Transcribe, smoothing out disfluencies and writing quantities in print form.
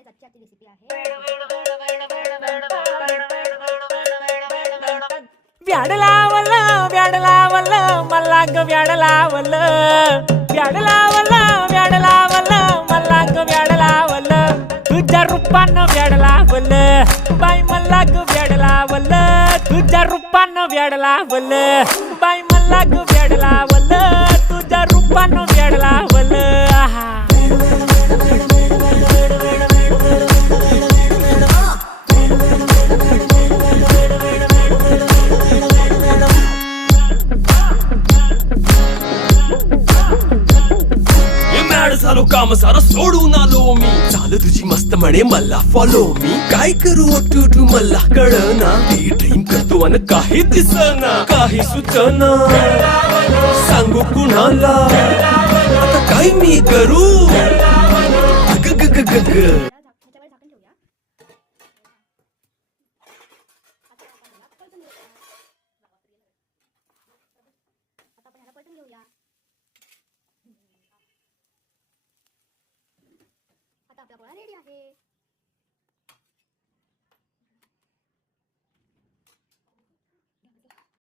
guys आजची आपली recipe आहे व्याड लावलं व्याड लावलं मला ग व्याड लावलं व्याड लावलं व्याड लावलं मला ग व्याड लावलं तुझ्या रूपानं व्याड लावलं बाई मला ग व्याड लावलं तुझ्या रूपानं व्याड लावलं बाई मला ग व्याड लावलं तुझ्या रूपानं व्याड लावलं आहा झालो काम सारा सोडून आलो मी चाल तुझी मस्त म्हणे मला फॉलो मी काय करू टू मला कळना ती ड्रीम करतो आणि काही दिसना काही सुचना सांगू कुणाला आता काय मी करू ग ग ग ग ग